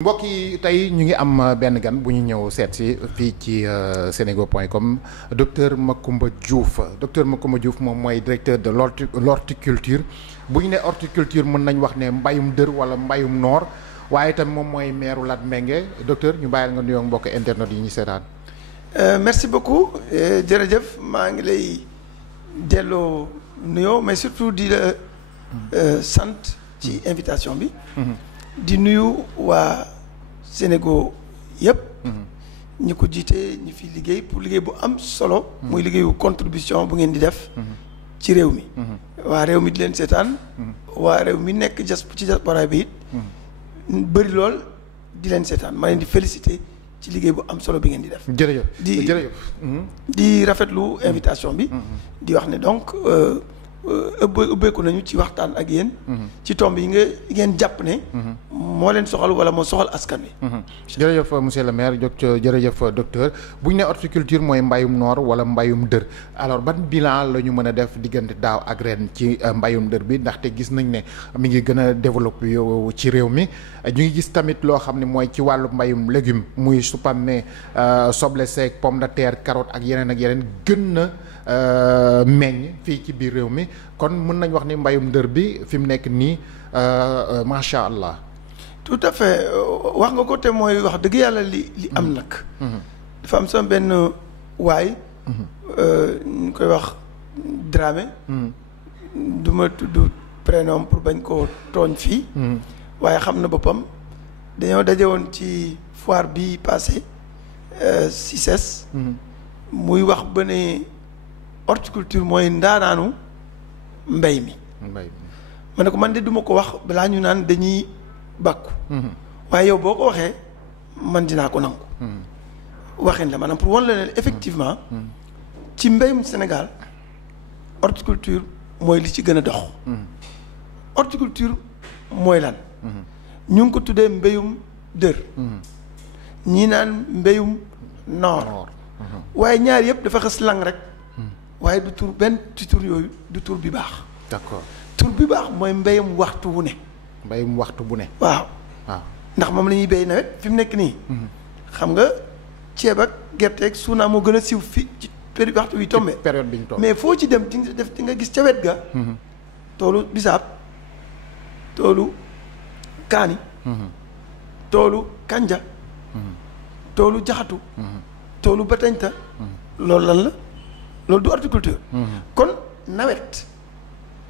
mbokk yi tey ñu ngi am benn gan bu ñu ñëw seet si fii ci senego.com docteur Macoumba Diouf moom mooy directeur de l'horticulture bu ñu ne horticulture mën nañ wax ne mbayum dër wala mbayum noor waaye itam moom mooy maire Latmingué docteur ñu bàyyil nga nuyoo mbokk internet yi ñu seetaan. merci beaucoup jërëjëf maa ngi lay delloo nuyoo mais surtout di la sant ci invitation bi. di nuyu waa Sénégal yëpp. ñi ko jiite ñi fi liggéey pour liggéey bu am solo. muy liggéeyu contribution bu ngeen di def. ci réew mi. waa réew mi di leen seetaan. waa réew mi nekk ci diaspora bi it. bëri lool di leen seetaan ma leen di féliciter ci liggéey bu am solo bi ngeen di def. jërëjëf di rafetlu invitation bi. di wax ne donc. ubbeeku nañu ci waxtaan ak yéen. ci tomb yi ngeen jàpp ne. moo leen soxal wala moo soxal askan wi. jërëjëf monsieur le maire jërëjëf docteur bu ñu ne horticulture mooy mbayum noor wala mbayum dër alors ban bilan la ñu mën a def diggante daaw ak ren ci mbayum dër bi ndaxte gis nañ ne mi ngi gën a développé yow ci réew mi ñu ngi gis tamit loo xam ne mooy ci wàllu mbayum légume muy supame soble seeg pomme de terre carotte ak yeneen gën na meññ fii ci biir réew mi kon mën nañ wax ni mbayum dër bi fi mu nekk nii macha allah. tout à fait wax nga ko te mooy wax dëgg yàlla li am nag. dafa am sama benn waay. ñu koy wax Dramé. du ma tudd prénom pour bañ koo tooñ fii. waaye xam na boppam dañoo daje woon ci foire bi passé CICES. muy wax ba ne horticulture mooy ndaanaanu mbay mi. ma ne ko man de duma ko wax balaa ñu naan dañuy bàkku. waaye yow boo ko waxee man dinaa ko nangu. waxin la maanaam pour wan la ne effectivement. ci mbéyum Sénégal horticulture mooy li ci gën a dox. horticulture mooy lan. ñu ngi ko tuddee mbéyum dër. ñii naan mbéyum noor. waaye ñaar yëpp dafa xës lang rek. waaye du tur benn ci tur yooyu du tur bi baax. d'accord tur bi baax mooy mbéyum waxtu wu ne. mbéyum waxtu bu ne. waaw ndax moom la ñuy béy nawet fi mu nekk nii. xam nga ceeb ak gerte ak suuna moo gën a siiw fi ci waxtu wi tombé. période bi ñu tombé mais foo ci dem di nga gis ca wet ga. toolu bisaab toolu kaani. toolu kanja. toolu jaxatu. toolu batañta. loolu lan la loolu du horticulture. kon nawet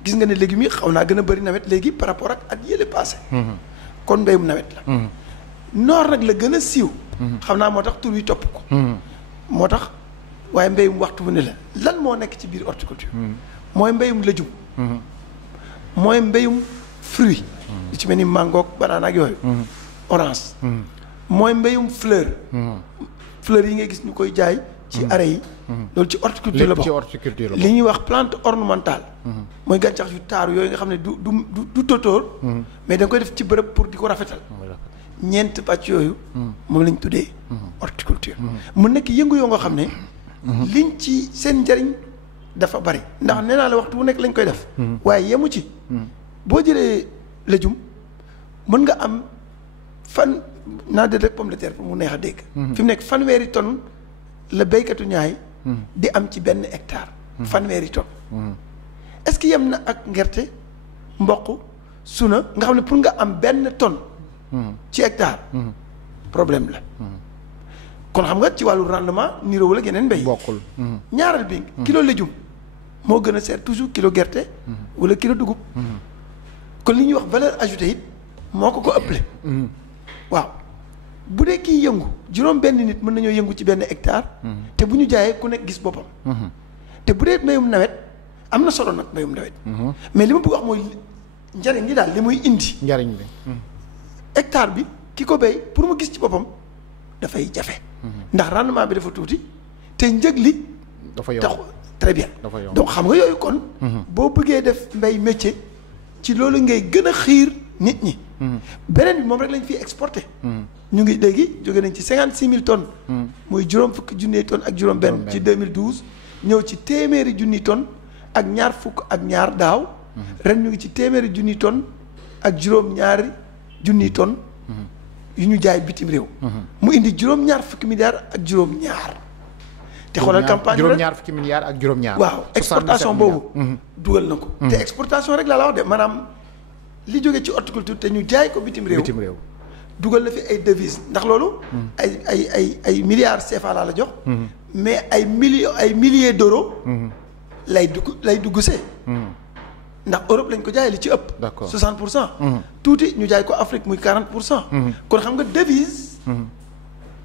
gis nga ne légumes yi xaw naa gën a bëri nawet léegi par rapport ak at yële passé. kon mbéyum nawet la. noor nag la gën a siiw. xam naa moo tax tur yi topp ko. moo tax waaye mbéyum waxtu bu ne la lan moo nekk ci biir horticulture. mooy mbéyum légume. mooy mbéyum fruit. li ci mel ni mango ak banaan ak yooyu. orange. mooy mbéyum fleur. fleur yi ngay gis ñu koy jaay. ci arrêt yi. loolu ci horticulture la bokk li ñuy wax plante ornementale. mooy gàncax yu taaru yooyu nga xam ne du tótóor. mais da nga koy def ci bërëb pour di ko rafetal. ñeent pàcc yooyu. moom lañ tuddee horticulture. mu nekk yëngu yoo nga xam ne. liñ ci seen njariñ dafa bari ndax nee naa la waxtu bu nekk lañ koy def. waaye yemu ci. boo jëlee légume mën nga am naa de rek pomme de terre pour mu neex a dégg. fi mu nekk fanweeri tonne la béykatu ñaay di am ci benn hectare. fanweeri tonne. est-ce que yem na ak ngerte mboq suna nga xam ne pour nga am benn tonne. ci hectare. problème la. kon xam nga ci wàllu rendement niroowul ak yeneen mbéy. bokkul. ñaareel bi kilo légume moo gën a seer toujours kilo gerte. wala kilo dugub. kon li ñuy wax valeur ajoutée it moo ko ëpple. waaw bu dee kii yëngu juróom benn nit mën nañoo yëngu ci benn hectare. te bu ñu jaayee ku nekk gis boppam. te bu dee mbéyum nawet am na solo nag mbéyum nawet. mais li ma bëgg wax mooy njariñ li daal li muy indi. njariñ bi. hectare bi ki ko béy pour mu gis ci boppam dafay jafe. ndax rendement bi dafa tuuti te njëg li. dafa yomb tax très bien. dafa yomb donc xam nga yooyu kon. boo bëggee def mbéy métier ci loolu ngay gën a xiir nit ñi. beneen bi moom rek lañ fiy exporté. ñu ngi léegi jóge nañ ci 56 000 tonnes. muy juróom fukki junniy tonnes ak juróom benn ci 2012 ñëw ci téeméeri junniy tonnes ak ñaar fukk ak ñaar daaw. ren ñu ngi ci téeméeri junniy tonnes ak juróom ñaari junniy tonnes yu ñu jaay bitim réew. mu indi juróom-ñaar fukki milliards ak juróom-ñaar. te xoolal campagne juróom-ñaar fukki milliards ak juróom-ñaar. waaw exportation boobu. dugal na ko. te exportation rek laa la wax de maanaam li jóge ci horticulture te ñu jaay ko bitim réew. dugal na fi ay devises ndax loolu. ay milliards CFA laa la jox. mais ay milliers d'euros. lay dugg see. ndax Europe lañ ko jaayee li ci ëpp. d'accord 60%. tuuti ñu jaay ko Afrique muy 40%. kon xam nga devise.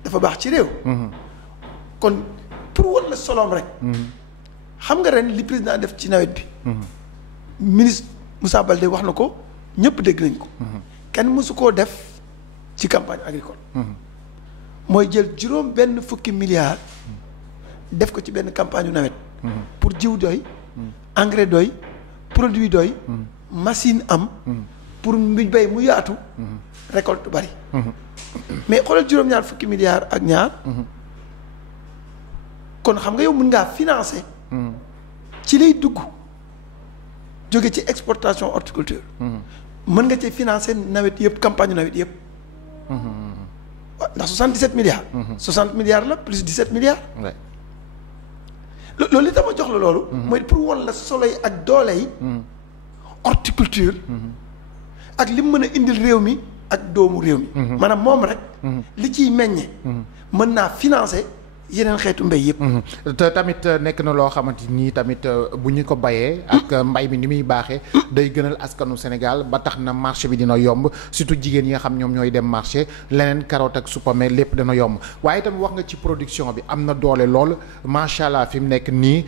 dafa baax ci réew. kon pour wan la soloom rek. xam nga ren li président def ci nawet bi. ministre Moussa Baldé wax na ko ñëpp dégg nañ ko. kenn mësu koo def ci campagne agricole. mooy jël juróom benn fukki milliards. def ko ci benn campagne yu nawet. pour jiw doy. engrais doy. produit doy. machine am. pour mu bay mu yaatu. récolte bari. mais xoolal juróom-ñaar fukki milliards ak ñaar. kon xam nga yow mën ngaa financer. ci lay dugg jóge ci exportation horticulture. mën nga ci financer nawet yëpp campagne nawet yëpp. ndax 77 milliards. 60 milliards la plus 17 milliards. loolu li tax ma jox la loolu. mooy pour won la solo yi ak doole yi. horticulture. ak li mu mën a indil réew mi ak doomu réew mi. maanaam moom rek. li ciy meññe. mën naa financer yeneen xeetu mbéy yëpp. te tamit nekk na loo xamante ni tamit bu ñu ko bayee. ak mbay mi ni muy baaxee. day gënal askanu Sénégal ba tax na marché bi dina yomb surtout jigéen yi nga xam ñoom ñooy dem marché leneen carotte ak supame lépp dana yomb waaye tamit wax nga ci production bi am na doole lool macha allah fi mu nekk nii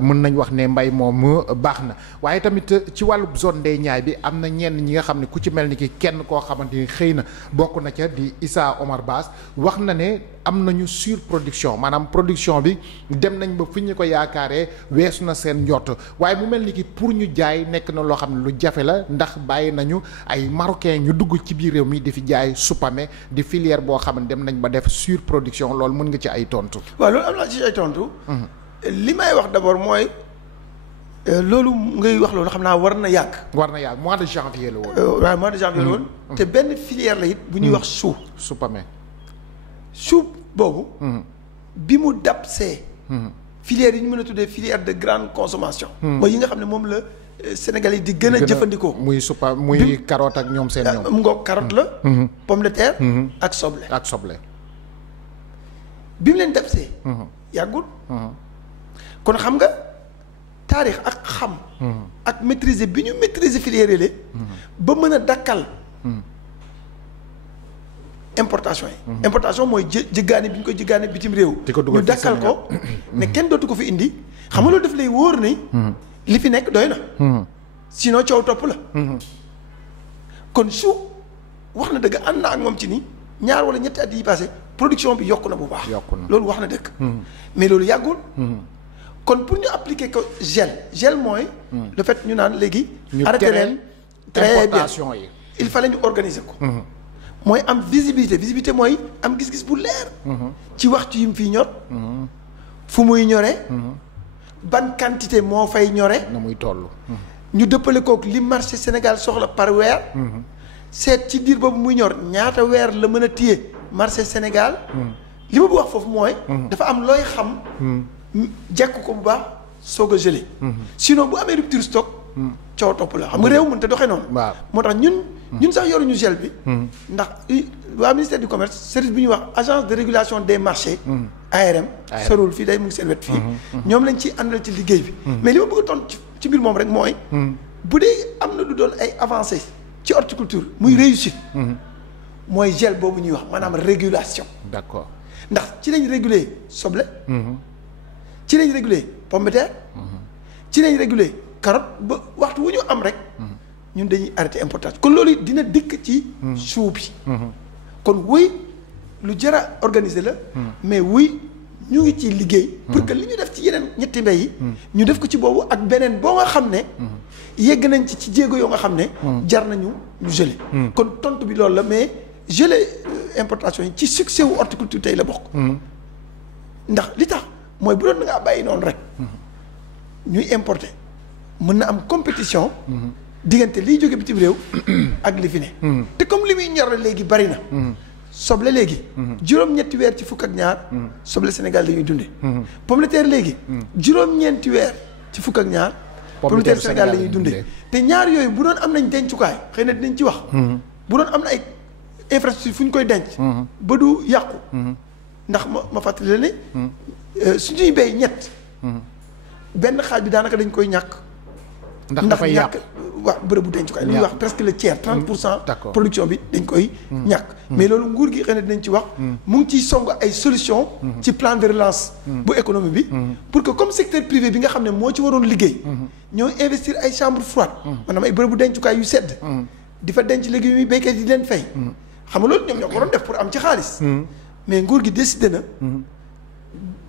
mën nañ wax ne mbay moom baax na waaye tamit ci wàllu zone des Niayes bi am na ñenn ñi nga xam ne ku ci mel ni ki kenn koo xamante ni xëy na bokk na ca di Issa Omar Bass wax na ne am nañu surproduction maanaam production bi dem nañ ba fi ñu ko yaakaaree weesu na seen njort waaye mu mel ni ki pour ñu jaay nekk na loo xam ne lu jafe la ndax bàyyi nañu ay marocain ñu dugg ci biir réew mi di fi jaay supame di filière boo xam ne dem nañ ba def surproduction loolu mën nga ci ay tontu. waaw loolu am naa ci ay tontu. li may wax d'abord mooy loolu ngay wax loolu xam naa war na yàgg. mois de janvier la woon. waaw mois de janvier la woon. te benn filière la it bu ñuy wax chou. supame. chou boobu. bi mu dabsee. filière yi ñu mën a tuddee filière de grande consommation. mooy yi nga xam ne moom la Sénégal yi di gën a jëfandikoo. muy muy carotte ak ñoom seen ñoom. mu ngoog carotte la. pomme de terre. ak soble. bi mu leen dabsee. yàggul. kon xam nga taarix ak xam. ak maîtriser bi ñu maîtriser filière yi ba mën a dakkal. importation yi. importation mooy jëggaane bi ñu ko jëggaane bitim réew. ñu dakkal ko ne kenn dootu ko fi indi. xam nga loolu daf lay wóor ni. li fi nekk doy na. sinon coow topp la. kon chou wax na dëgg ànd na ak moom ci ni ñaar wala ñetti at yi passé production bi yokku na bu baax. loolu wax na dëgg. mais loolu yàggul. kon pour ñu appliquer ko gel mooy. le fait ñu naan léegi. arrêté leen très bien yi. il fallait ñu organiser ko. mooy am visibilité mooy am gis-gis bu leer. ci waxtu yi mu fiy ñor. fu muy ñoree. ban quantité moo fay ñore. na muy toll. ñu dëppale kook li marché Sénégal soxla par weer. seet ci diir boobu muy ñor ñaata weer la mën a téye marché Sénégal. li ma bëgg wax foofu mooy. dafa am looy xam. jekk ko bu baax soog a gelé. sinon bu amee rupture stock. coow topp la xam nga réew mën te doxee noonu. waaw moo tax ñun sax yoruñu gel bi. ndax waa ministère du commerce service bi ñuy wax agence de régulation des marchés. ARM sorul fii day mu ngi seen wet fii. ñoom lañ ci àndal ci liggéey bi. mais li ma bëgg a tontu ci mbir moom rek mooy. bu dee am na lu doon ay avancé ci horticulture muy réussite. mooy gel boobu ñuy wax maanaam régulation. d'accord ndax ci lañ réguler soble. ci lañ réguler pomme de terre. ci lañ réguler carotte ba waxtu wu ñu am rek. ñun dañuy arrêté importation kon loolu dina dikk ci. chou bi. kon wuy lu jar a organiser la. mais wuy ñu ngi ci liggéey. pour que li ñu def ci yeneen ñetti mbéy yi. ñu def ko ci boobu ak beneen boo nga xam ne. yegg nañ ci jéego yoo nga xam ne. jar nañu ñu gelé. kon tontu bi loolu la mais gelé importation yi ci succès wu horticulture tey la bokk. ndax li tax mooy bu doon da ngaa bàyyi noonu rek. ñuy importer mën na am compétition. diggante liy jóge bitim réew ak li fi ne. te comme li muy ñor la léegi bari na. soble léegi. juróom-ñetti weer ci fukk ak ñaar. soble Sénégal dañuy dundee. pomme de terre léegi. juróom-ñeenti weer ci fukk ak ñaar. pomme de terre Sénégal la ñuy dundee te ñaar yooyu bu doon am nañ dencukaay xëy na dinañ ci wax. bu doon am na ay infrastructure fu ñu koy denc. ba du yàqu. ndax ma fàttali la ne. suñuy béy ñett. benn xaaj bi daanaka dañ koy ñàkk. ndax dafay yàq waaw bërëbu dencukaay li ñuy wax presque le tiers 30% production bi dañ koy ñàkk mais loolu nguur gi xëy na dinañ ci wax mu ngi ciy song ay solution ci plan de relance bu économie bi pour que comme secteur privé bi nga xam ne moo ci waroon liggéey ñoo investir ay chambre froide maanaam ay bërëbu dencukaay yu sedd di fa denc légumes yi béykat yi di leen fay xam nga loolu ñoom ñoo ko waroon def pour am ci xaalis mais nguur gi décidé na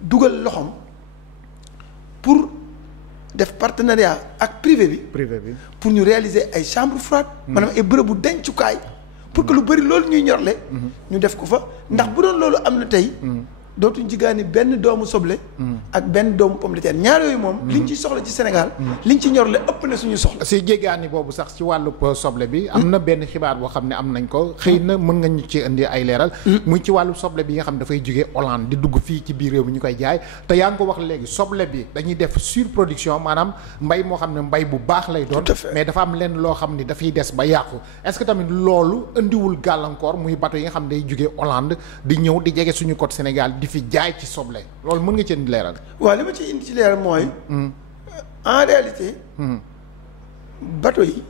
dugal loxoom pour def partenariat ak privé bi pour ñu réaliser ay chambre froide maanaam ay bërëbu dencukaay pour que lu bëri loolu ñuy ñorle ñu def ko fa ndax bu doon loolu am na tey dootuñ jigaani benn doomu soble ak benn doomu pomme de terre ñaar yooyu moom liñ ciy soxla ci Sénégal liñ ci ñorle ëpp na suñu soxla si jéggaani boobu sax ci wàllu soble bi am na benn xibaar boo xam ne am nañ ko xëy na mën nga ñu ci indi ay leeral muy ci wàllu soble bi nga xam ne dafay jógee Hollande di dugg fii ci biir réew mi ñu koy jaay te yaa ngi ko wax léegi soble bi dañuy def surproduction maanaam mbay moo xam ne mbay bu baax lay doon mais dafa am lenn loo xam ni dafay des ba yàqu est-ce que tamit loolu indiwul gàllankoor muy bateau yi nga xam ne day jógee Hollande di ñëw di jege suñu côte Sénégal di fi jaay ci soble loolu mën nga ci indi leeral. waaw li ma ci indi ci leeral mooy. en réalité. bateau yi.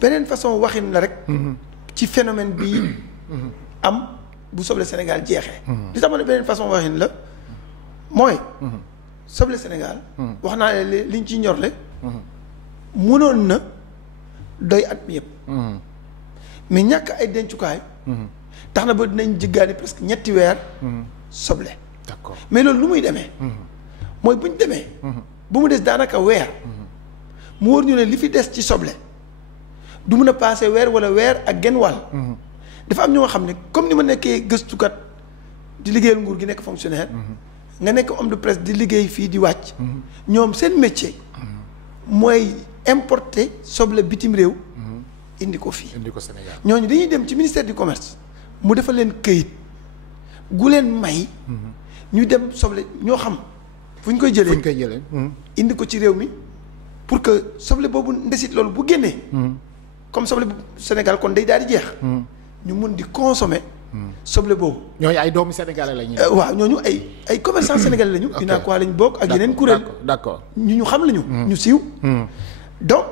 beneen façon waxin la rek. ci phénomène bii am bu soble Sénégal jeexee. li tax ma ne beneen façon waxin la mooy. soble Sénégal. wax naa ne liñ ciy ñorle. mënoon na doy at mi yëpp. mais ñàkk ay dencukaay. tax na ba dinañ jiggaani presque ñetti weer. soble. d'accord mais loolu lu muy demee. mooy bu ñu demee. bu mu des daanaka weer. mu wóor ñu ne li fi des ci soble du mun a passé weer wala weer ak genn wàll. dafa am ñoo xam ne comme ni ma nekkee gëstukat di liggéeyal nguur gi nekk fonctionnaire. nga nekk homme de presse di liggéey fii di wàcc. ñoom seen métier. mooy importer soble bitim réew. indi ko fii indi ko Sénégal ñooñu dañuy dem ci ministère du commerce mu defal leen këyit gu leen may. ñu dem soble ñoo xam fu ñu koy jëlee. indi ko ci réew mi pour que soble boobu ndesit loolu bu génnee. comme soble bu Sénégal kon day daal di jeex. ñu mun di consommer. soble boobu. ñooñu ay doomu sénégalais lañu. waaw ñooñu ay commerçants sénégalais lañu. dinaa ko lañ bokk ak yeneen kuréel. d'accord ñu xam lañu. ñu siiw. donc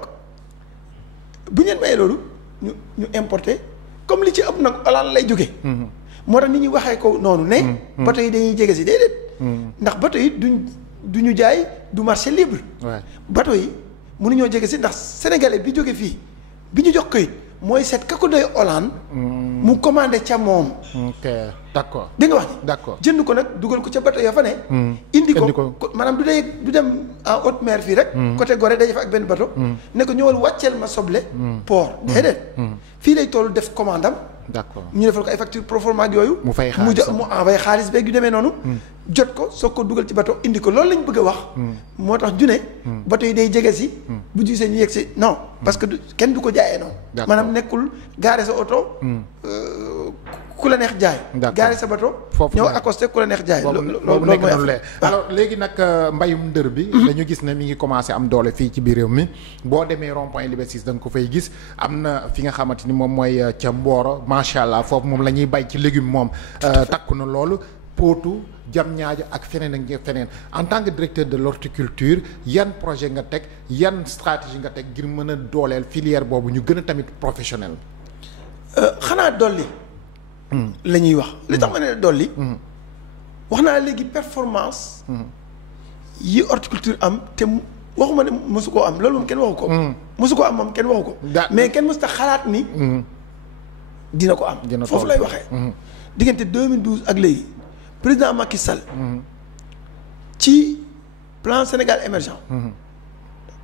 bu ñu leen mayee loolu ñu importer comme li ci ëpp nag Hollande lay jógee. moo tax nit ñi waxee ko noonu ne. bateau yi dañuy jege si déedéet. ndax bateau yi du ñu jaay du marché libre. bateau yi mënuñoo jege si ndax sénégalais bi jóge fii bi ñu jox këyit mooy seet ka ko doy Hollande. mu commandé ca moom. ok d'accord. di nga wax ni d'accord jënd ko nag dugal ko ca bateau ya fa ne. indi ko maanaam du dem en haute mer fii rek. côté Gorée daje fa ak benn bateau. ne ko ñëwal wàcceel ma soble. port déedéet. fii lay toll def commandam. d'accord ñu defal ko ay facture proforma yooyu. mu fay xaalis mu envoyé xaalis beeg yu demee noonu. jot ko soog ko dugal ci bateau indi ko loolu lañ bëgg a wax. moo tax ju ne. bateau yi day jege si. bu gisee ñu yegg si non parce que kenn du ko jaayee noonu. maanaam nekkul gaare sa oto. ku la neex jaay. gaare sa bateau. foofu ñëw accosté ku la neex jaay. loolu nekk noonu la alors léegi nag mbayum ndër bi. dañu gis ne mi ngi commencé am doole fii ci biir réew mi boo demee rond point Liberté 6 da nga ko fay gis am na fi nga xamante ni moom mooy ca Mboro macha allah foofu moom la ñuy bay ci légume moom. takku na loolu Potou Diamniadio ak feneen ak feneen en tant que directeur de l'horticulture yan projet nga teg yan stratégie nga teg ngir mën a dooleel filière boobu ñu gën a tamit professionnel. xanaa dolli. la ñuy wax li tax ma ne dolli. wax naa léegi performance. yi horticulture am te waxuma ne mosu koo am loolu moom kenn waxu ko. mosu koo am moom kenn waxu ko. mais kenn mosu tax xalaat ni. dina ko am. foofu lay waxee. diggante 2012 ak léegi président Macky Sall. ci plan Sénégal émergent.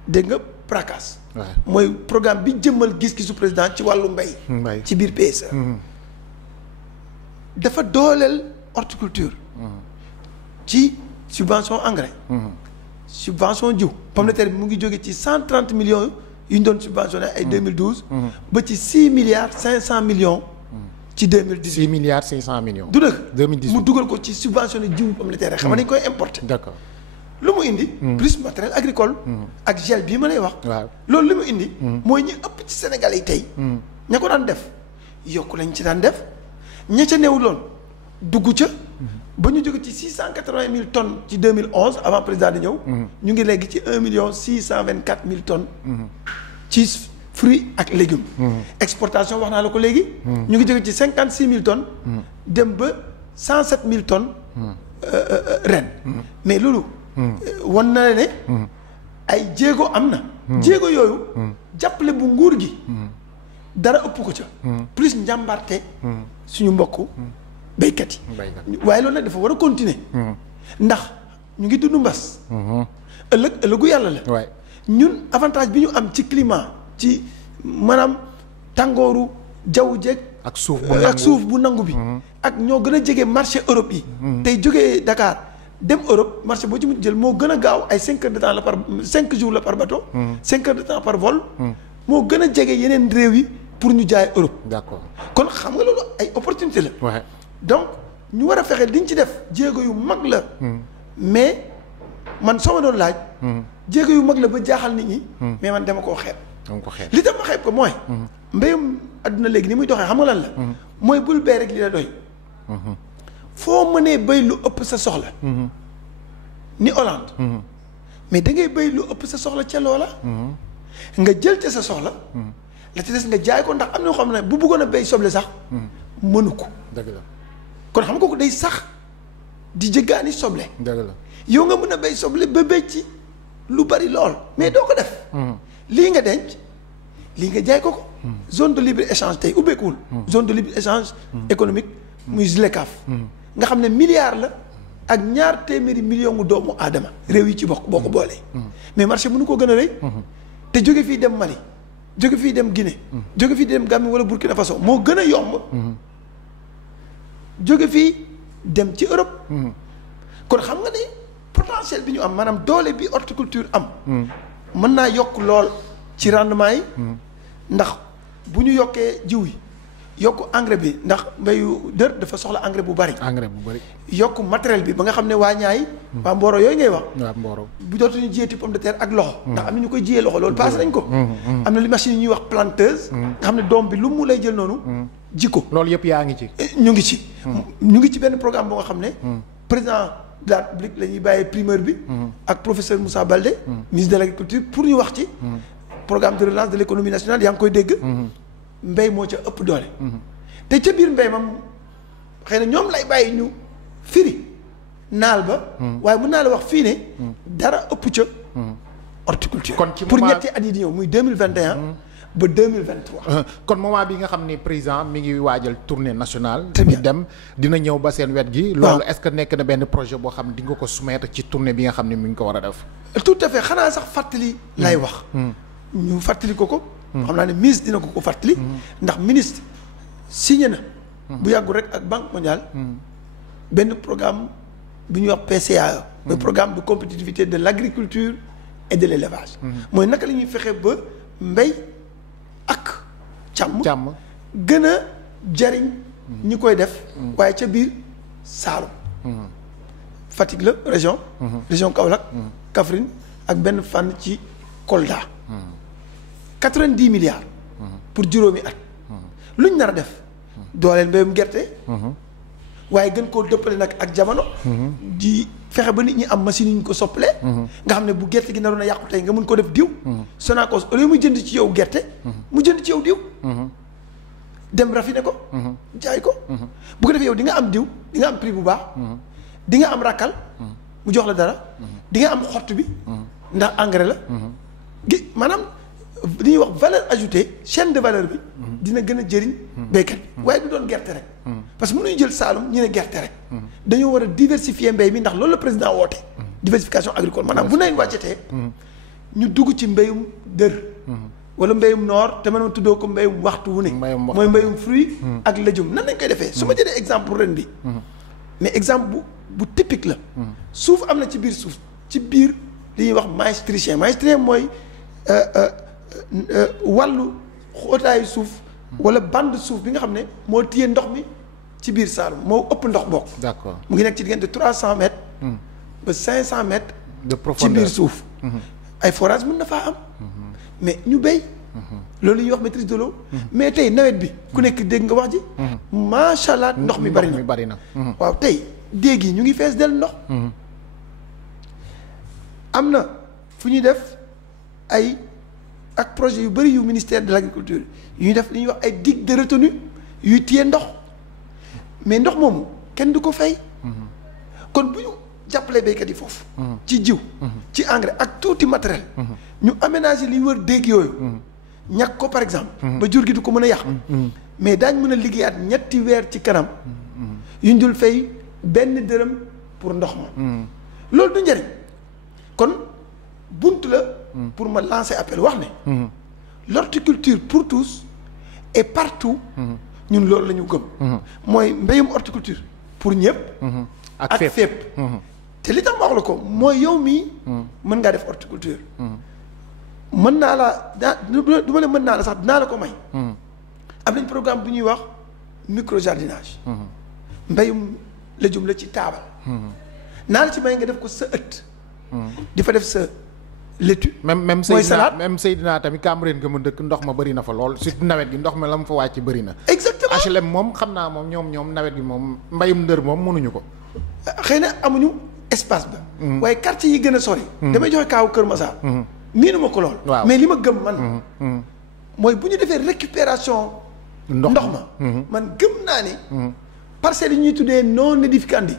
dégg nga PRACAS. mooy programme bi jëmmal gis-gisu président ci wàllu mbay. ci biir PSE. dafa dooleel horticulture. ci subvention engrais. subvention jiw pomme de terre bi mu ngi jóge ci 130 millions yu ñu doon subventionné ay 2012. ba ci 6 milliards 500 millions. ci 2018 6 milliards 500 millions. du dëgg 2018 mu dugal ko ci subventionné jiwu pomme de terre rek. xam nga dañ koy importer. d'accord lu mu indi. plus matériel agricole. ak gel bii ma lay wax. waaw loolu li mu indi. mooy ñi ëpp ci Sénégal yi tey. ña ko daan def yokku lañ ci daan def ña ca néewuloon dugg ca. ba ñu jóge ci 680 000 tonnes ci 2011 avant président di ñëw. ñu ngi léegi ci 1 624 000 tonnes. ci fruits ak légumes. exportation wax naa la ko léegi. ñu ngi jóge ci 56 000 tonnes. dem ba 107 000 tonnes. ren. mais loolu. wan na ne. ay jéego am na. jéego yooyu. jàppale bu nguur gi. dara ëpp ko ca. plus njàmbarte. suñu mbokku. béykat yi waaye loolu nag dafa war a continuer. ndax ñu ngi dund mbas. ëllëgu yàlla la. ñun avantage bi ñu am ci climat ci maanaam tàngooru jaww jeeg. ak suuf bu nangu bi. ak ñoo gën a jege marché Europe yi. tey jógee Dakar dem Europe marché boo ci mujj jël moo gën a gaaw ay 5 heures de temps la par 5 jours la par bateau. 5 heures de temps par vol. moo gën a jege yeneen réew yi pour ñu jaay Europe. d'accord kon xam nga loolu ay opportunité la. donc ñu war a fexe liñ ci def jéego yu mag la. mais man soo ma doon laaj. jéego yu mag la ba jaaxal nit ñi. mais man dama koo xeeb. li tax ma xeeb ko mooy. mbéyum adduna léegi ni muy doxee xam nga lan la. mooy bul béy rek li la doy. foo mënee béy lu ëpp sa soxla. ni Hollande. mais da ngay béy lu ëpp sa soxla ca loola. nga jël ca sa soxla. la ci des nga jaay ko ndax am na ñoo xam ne bu bëggoon a béy soble sax. mënu ko. dëgg la. kon xam nga ko day sax di jëggaani soble. dëgg la yow nga mën a béy soble ba béy ci lu bari lool mais doo ko def. lii nga denc lii nga jaay ko. zone de libre échange tey ubbeekuwul. zone de libre échange économique muy ZLECAf. nga xam ne milliard la ak 200 millions mu doomu aadama réew yi ci bokk boo ko boolee. mais marché mënu koo gën a rëy. te jóge fii dem Mali jóge fii dem Guinée. jóge fii dem Gambie wala Burkina Faso moo gën a yomb. jóge fii dem ci Europe. kon xam nga ne potentiel bi ñu am maanaam doole bi horticulture am. mën naa yokk lool ci rendement yi. ndax bu ñu yokkee jiw yi yokk engrais bi ndax mbayu dër dafa soxla engrais bu bari. yokk matériel bi ba nga xam ne waa ñaay. waa Mboro yooyu ngay wax. waa Mboro bu dootuñu jiyati pomme de terre ak loxo. ndax am na ñu koy jiyee loxo loolu passé nañ ko. am na li machine yi ñuy wax planteuse. nga xam ne doom bi lu mu lay jël noonu. ji ko loolu yëpp yaa ngi ci. ñu ngi ci. ñu ngi ci benn programme boo nga xam ne. président de la République la ñuy bàyyee primeur bi. ak professeur Moussa Baldé. ministre de l'agriculture pour ñu wax ci. programme de relance de l'économie nationale yaa ngi koy dégg. mbéy moo ca ëpp doole. te ca biir mbéy mam xëy na ñoom lay bàyyi ñu firi naal ba. waaye mun naa la wax fii ne. dara ëpp ca. horticulture kon ci pour ñetti at yi di ñëw muy 2021. ba 2023. kon moment bi nga xam ne président mi ngi waajal tournée nationale. di dem dina ñëw ba seen wet gi. loolu est-ce que nekk na benn projet boo xam ne di nga ko soumettre ci tournée bi nga xam ne mi ngi ko war a def. tout à fait xanaa sax fàttali lay wax. ñu fàttali ko. xam naa ne ministre dina ko fàttali. ndax ministre signé na. bu yàggul rek ak Banque mondiale. benn programme bu ñuy wax PCAE. mooy programme de compétitivité de l'agriculture et de l'élevage. mooy naka la ñuy fexe ba mbéy ak càmm. gën a jariñ ñi koy def. waaye ca biir Saalum. Fatick la région. région Kaolack. Kaffrine ak benn fànn ci Kolda. 90 milliards. pour juróomi at. luñ nar a def. dooleel mbéyum gerte. waaye gën koo dëppale nag ak jamono. di fexe ba nit ñi am machine yi ñu ko soppalee. nga xam ne bu gerte gi naroon a yàqu tey nga mën ko def diw. Sonacos au lieu mu jënd ci yow gerte. mu jënd ci yow diw. dem raffiné ko. jaay ko. bu ko defee yow di nga am diw di nga am prix bu baax. di nga am rakkal. mu jox la dara. di nga am xott bi. ndax engrais la. maanaam li ñuy wax valeur ajoutée chaîne de valeur bi. dina gën a jëriñ. béykat bi waaye du doon gerte rek. parce que mënuñu jël Saalum ñu ne gerte rek. dañoo war a diversifier mbéy mi ndax loolu la président woote. diversification agricole maanaam bu nañ wàccetee. ñu dugg ci mbéyum dër. wala mbéyum noor te man tuddoo ko mbéyum waxtu wu ne. mooy mbéyum fruit ak légume nan lañ koy defee su ma jëlee exemple ren bi. mais exemple bu typique la. suuf am na ci biir suuf ci biir li ñuy wax maïs trichien mooy wàllu xóotaayu suuf wala bande suuf bi nga xam ne moo téye ndox mi ci biir Saloum moo ëpp ndox bokk. d'accord mu ngi nekk ci diggante 300 mètres. ba 500 mètres. de profondeur ci biir suuf. ay forage mën na faa am. mais ñu béy. loolu ñuy wax maîtrise de l'eau. mais tey nawet bi ku nekk dégg nga wax ji. macha allah ndox mi bari na. waaw tey déeg yi ñu ngi fees del ndox. am na fu ñuy def ay ak projet yu bëri yu ministère de l'agriculture yu ñuy def li ñuy wax ay digues de retenue yuy téye ndox mais ndox moomu kenn du ko fay. kon bu ñu jàppalee béykat yi foofu. ci jiw. ci engrais ak tuuti matériel. ñu aménager li wër déeg yooyu. ñàkk ko par exemple. ba jur gi du ko mën a yàq. mais daañ mën a liggéeyaat ñetti weer ci kanam. yu ñu dul fay benn dërëm pour ndox ma. loolu du njëriñ kon bunt la. pour ma lancer appel wax ne. l'horticulture pour tous et partout. ñun loolu la ñu gëm. mooy mbéyum horticulture pour ñëpp. ak fépp. te li tax ma wax la ko mooy yow mii. mën ngaa def horticulture. mën naa la du ma la mën naa la sax dinaa la ko may. am nañ programme bu ñuy wax micro jardinage. mbéyum légume la ci taabal. naa la ci may nga def ko sa ëtt. di fa def sa laitue. même Seydina tamit Cambérène nga mu dëkk ndox ma bëri na fa lool surtout nawet gi ndox ma la mu fa wàcc bëri na. exactement HLM moom xam naa moom ñoom nawet gi moom mbayum ndër moom mënuñu ko. xëy na amuñu espace ba. waaye quartier yi gën a sori. damay joxe kaawu Kër Massar. miinu ma ko lool. mais li ma gëm man. mooy bu ñu defee récupération ndox ma. man gëm naa ni. parcelles yi ñuy tuddee non aedificandi.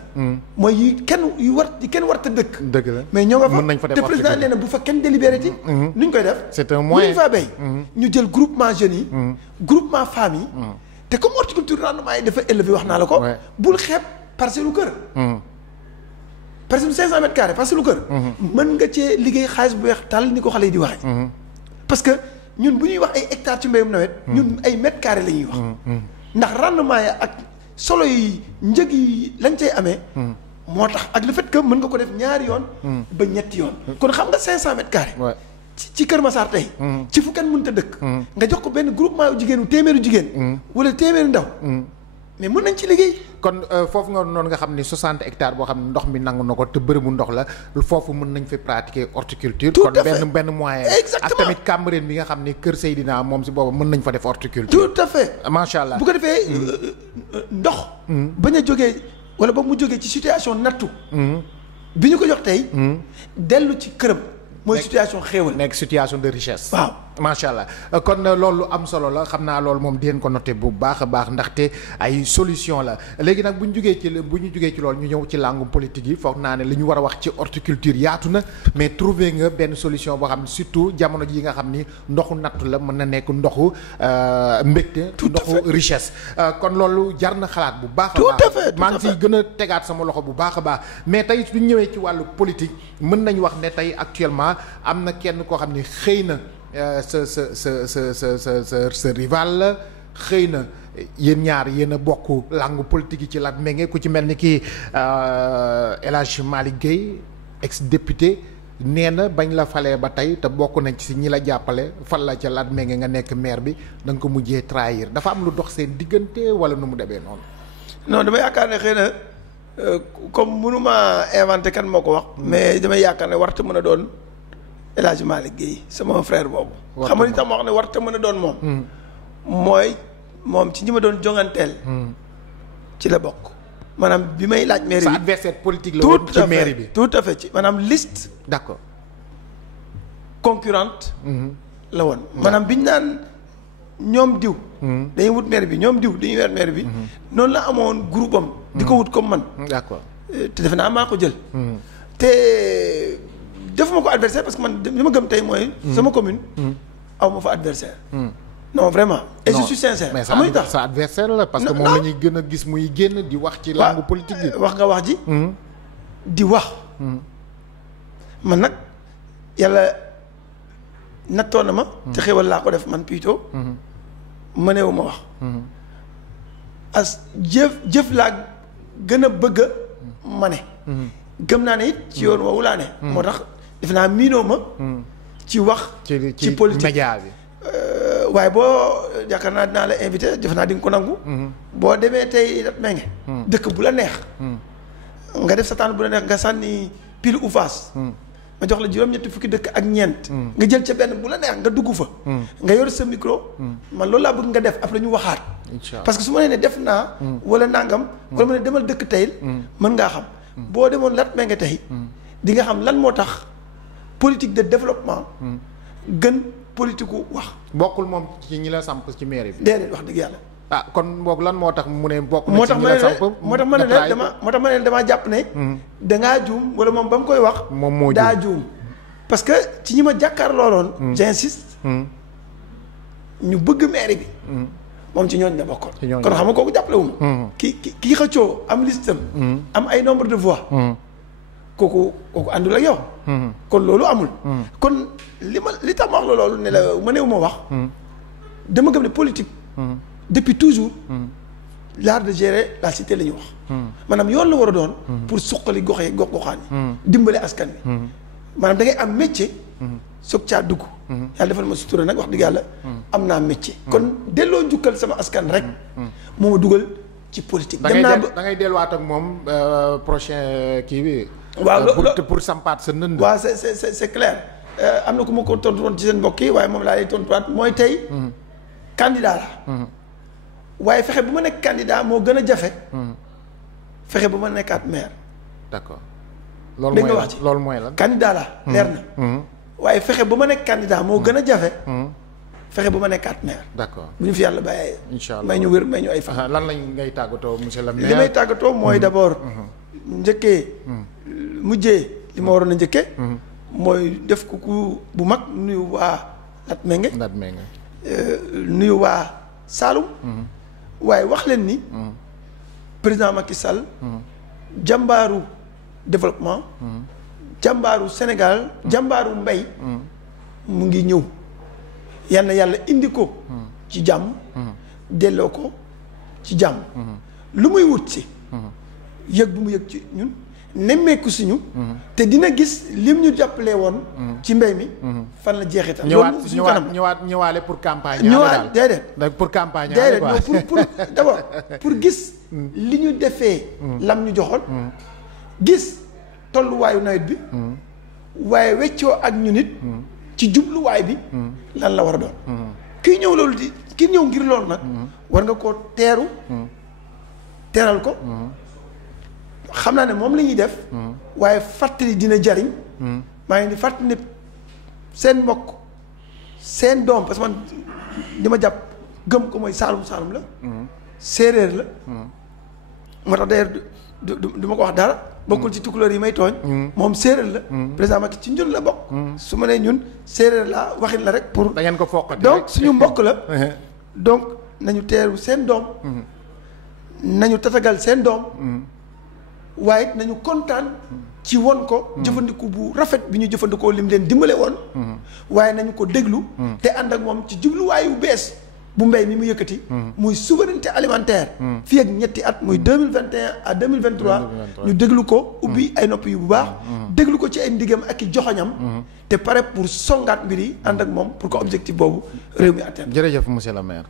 mooy yu kenn warta dëkk. dëgg la mais ñoo nga fa mën nañ fa def te président nee na bu fa kenn délibéré ti nuñ koy def. c'est un moyen ñu faa béy. ñu jël groupement jeunes yi. groupement femmes yi. te comme horticulture rendement yi dafa élevé wax naa la ko. bul xeeb parcelle lu kër. parcelle 500 mètres carrés parcelle lu kër. mën nga cee liggéey xaalis bu weex tàll ni ko xale yi di waxee. parce que ñun bu ñuy wax ay hectares ci mbéyum nawet. ñun ay mètres carrés la ñuy wax. ndax rendement ya ak solo yi njëg yi lañ cay amee. moo tax ak le fait que mën nga ko def ñaari yoon. ba ñetti yoon. kon xam nga 500 mètres carrés. ci Kër Massar tey. ci fu kenn mënta dëkk. nga jox ko benn groupement yu jigéenu téeméeru jigéen. wala téeméeru ndaw. mais mën nañ ci liggéey. kon foofu nga noonu nga xam ni 60 hectares boo xam ne ndox mi nangu na ko te bërëbu ndox la foofu mën nañ fi pratiquer horticulture. tout à kon fait benn moyen. exactement ak tamit Cambérène bi nga xam ni Kër Seydina moom si boobu mën nañ fa def horticulture. tout à fait. macha allah bu ko defee ndox. bañ a jógee wala ba mu jógee ci situation nattu. bi ñu ko jox tey. dellu ci këram. mooy situation xéewal. nekk situation de richesse. waaw macha allah kon loolu am solo la xam naa loolu moom di ngeen ko noté bu baax a baax ndaxte ay solution la léegi nag bu ñu jugee ci loolu ñu ñëw ci langue politique yi foog naa ne li ñu war a wax ci horticulture yaatu na mais trouver nga benn solution boo xam ne surtout jamono ji nga xam ni ndoxu nattu la mën na nekk ndoxu mbégte. ndoxu richesse. kon loolu jar na xalaat bu baax a baax. maa ngi ciy gën a tegaat sama loxo bu baax a baax mais tey su ñu ñëwee ci wàllu politique mën nañu wax ne tey actuellement am na kenn koo xam ne xëy na. sa rival la xëy na yéen ñaar yéen a bokk langue politique yi ci Latmingué ku ci mel ni kii El Hadj Malick Gueye ex député nee na bañ la falee ba tey te bokk nañ ci ñi la jàppale fal la ca Latmingué nga nekk maire bi da nga ko mujjee trahir dafa am lu dox seen diggante wala nu mu demee noonu. non dama yaakaar ne xëy na comme mënuma inventé kan moo ko wax. mais damay yaakaar ne warta mën a doon. El Hadj Malick Gueye sama frère boobu. xam nga li tax ma wax ne warta mën a doon moom. mooy moom ci ñi ma doon jonganteel. ci la bokk. maanaam bi may laaj mairie bi sa adversaire politique la woon ci mairie bi tout à fait ci maanaam liste. d'accord. concurrente. la woon maanaam biñ naan ñoom diw. dañuy wut maire bi ñoom diw dañuy weer maire bi. noonu la amoon groupe am. di ko wut comme man. d'accord te defe naa maa ko jël. te. defuma ko adversaire parce que man li ma gëm tey mooy. sama commune. aw ma fa adversaire. non vraiment. et je suis sincère. mais sa adversaire la parce que moom la ñuy gën a gis muy génn di wax ci langue politique bi. wax nga wax ji. di wax. man nag yàlla nattoon na ma. te xéwal laa ko def man plutôt. mëneewu ma wax. as jëf laa gën a bëgg a mane. gëm naa ne it ci yoon woowu laa ne. moo tax defe naa miinoo ma. ci wax. ci politique média bi. waaye boo yaakaar naa dinaa la invité def naa di nga ko nangu. boo demee tey Latmingué. dëkk bu la neex. nga def sa tànn bu la neex nga sànni pile ou face. ma jox la juróom-ñetti fukki dëkk ak ñeent. nga jël ca benn bu la neex nga dugg fa. nga yor sa micro. man loolu laa bëgg nga def après ñu waxaat. parce que su ma nee ne def naa. wala nangam. wala ma ne demal dëkk tey mën ngaa xam. boo demoon Latmingué tey. di nga xam lan moo tax politique de développement. gën politique gu wax. bokkul moom ci ñi la samp ci mairie bi. déedéet wax dëgg yàlla. ah kon boog lan moo tax mu ne bokk moo na ci tax ñi la samp moo tax ma ne la moo tax ma ne damaa jàpp ne. dangaa juum wala moom ba mu koy wax. moom moo daa juum. parce que ci ñi ma jàkkaar looloon. j'insiste. ñu bëgg mairie bi. moom ci ñooñu la bokkoon. kon xam nga kooku jàppale wu ma. ki xëccoo am listam. am ay nombre de voix. kooku àndul ak yow. kon loolu amul. kon li tax ma wax la loolu ne la mëneewu ma wax. dama gëm ne politique. depuis toujours. l'art de gérer la cité la ñuy wax. maanaam yoon la war a doon. pour suqali gox yi gox-goxaan yi. dimbale askan wi. maanaam da ngay am métier. soog caa dugg. yàlla defal ma sutura nag wax dëgg yàlla. am naa métier. kon delloo njukkal sama askan rek. moo ma dugal ci politique. dem naa ba da ngay delluwaat ak moom prochain kii bi. waaw pour sampaat sa nënd. waaw c'est clair. am na ku ma ko tontu woon ci seen mbokk yi waaye moom laa lay tontuwaat mooy tey. candidat la. waaye fexe bu ma nekk candidat moo gën a jafe. fexe bu ma nekkaat maire. d'accord. loolu mooy wax ci loolu mooy lan. candidat la leer na. waaye fexe bu ma nekk candidat moo gën a jafe. fexe bu ma nekkaat maire. d'accord bu ñu fi yàlla bàyyee. incha allah may ñu wér may ñu ay fan. lan lañ ngay tàggatoo monsieur le maire. li may tàggatoo mooy d'abord. njëkkee. mujjee li ma waroon a njëkkee. mooy def ko ku bu mag nuyu waa Latmingué. nuyu waa Saloum. waaye wax leen ni. président Macky Sall. jàmbaaru développement. jàmbaaru Sénégal. jàmbaaru mbay. mu ngi ñëw. yal na yàlla indi ko. ci jàmm. delloo ko ci jàmm. lu muy wut si. yëg bu mu yëg ci ñun. nemmeeku si ñu. te dina gis lim ñu jàppalee woon. ci mbay mi. fan la jeexital. loolu suñu kanam ñëwaale pour campagne. ñëwaat déedéet. pour campagne. déedéet non pour d'abord pour gis. li ñu defee. lam ñu joxoon. gis tolluwaayu nawet bi. waaye weccoo ak ñu nit. ci jubluwaay bi. lan la war a doon. kii ñëw loolu di kii ñëw ngir loolu nag. war nga koo teeru. teeral ko. xam naa ne moom la ñuy def. waaye fàttali dina jariñ. maa ngi di fàttali ne seen mbokk seen doom parce que man li ma jàpp gëm ko mooy Saalum Saalum la. séeréer la. moo tax d'ailleurs du ma ko wax dara. bokkul ci tukulóor yi may tooñ. moom séeréer la. président Macky ci ñun la bokk. su ma nee ñun séeréer la waxin la rek pour. da ngeen ko foqati donc suñu mbokk la. donc nañu teeru seen doom. nañu tatagal seen doom. waaye nañu kontaan ci won ko. jëfandiku bu rafet bi ñu jëfandikoo lim leen dimbale woon. waaye nañu ko déglu. te ànd ak moom ci jubluwaayu bees bu mbéy mi mu yëkkati. muy souveraineté alimentaire. fii ak ñetti at muy 2021 à 2023. ñu déglu ko ubbi ay nopp yu bu baax. déglu ko ci ay ndigam ak i joxoñam. te pare pour songaat mbir yi ànd ak moom pour que objectif boobu réew mi atteindre. jërëjëf monsieur le maire.